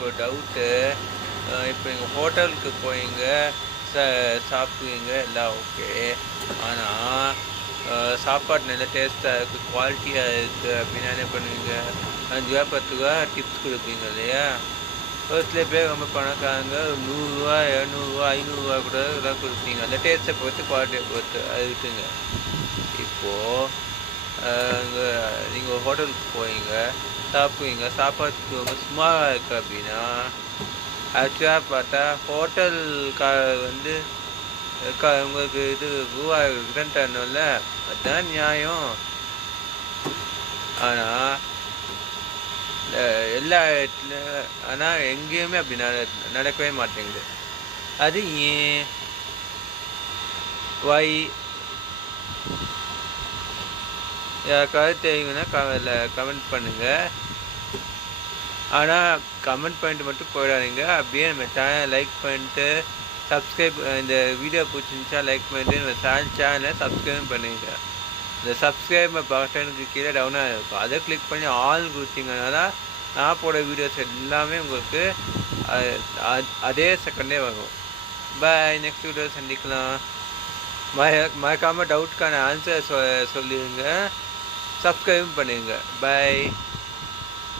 இப்போ டவுட்டு, இப்போ நீங்கள் ஹோட்டலுக்கு போவீங்க, சாப்பிடுவீங்க எல்லாம் ஓகே. ஆனால் சாப்பாடு நல்லா டேஸ்ட்டாக இருக்குது, குவாலிட்டியாக இருக்குது அப்படின்னா என்ன பண்ணுவீங்க? 5 ரூபா 10 ரூபா டிப்ஸ் கொடுப்பீங்க இல்லையா? ஒரு சில பேர் ரொம்ப பணக்காரங்க 100 ரூபா 200 ரூபா 500 ரூபா கூட இதெல்லாம் கொடுப்பீங்க. அந்த டேஸ்ட்டை பொறுத்து குவாலிட்டியை பொறுத்து அது விட்டுங்க. இப்போது நீங்கள் ஒரு ஹோட்டலுக்கு போவீங்க, சாப்பிடுவீங்க, சாப்பாட்டுக்கு ரொம்ப சுமாராக இருக்குது அப்படின்னா ஆக்சுவலாக பார்த்தா ஹோட்டல்காரர் வந்து உங்களுக்கு இது ரூபா ரிட்டர்ன் தரணும்ல, அதுதான் நியாயம். ஆனால் எல்லா இடத்துல ஆனால் எங்கேயுமே அப்படி நடக்கவே மாட்டேங்குது. அது ஏன்? வை? யாருக்காவது தெரியுங்கன்னா கமெண்ட் பண்ணுங்கள். ஆனால் கமெண்ட் பண்ணிட்டு மட்டும் போயிடாதீங்க. அப்படியே நம்ம சேனலை லைக் பண்ணிட்டு சப்ஸ்கிரைப், இந்த வீடியோ பிடிச்சிருந்துச்சா லைக் பண்ணிட்டு நம்ம சேனலை சப்ஸ்கிரைப் பண்ணுங்க. இந்த சப்ஸ்கிரைப் பட்டனுக்கு கீழே டவுனாக இருக்கும், அதை கிளிக் பண்ணி ஆல் கொடுத்தீங்கன்னா நான் போட வீடியோஸ் எல்லாமே உங்களுக்கு அதே செகண்டே வரும். பாய், நெக்ஸ்ட் வீடியோ சந்திக்கலாம். மறக்காமல் டவுட்டுக்கான ஆன்சர் சொல்லிடுங்க, சப்ஸ்கிரைபும் பண்ணுங்க. பாய்.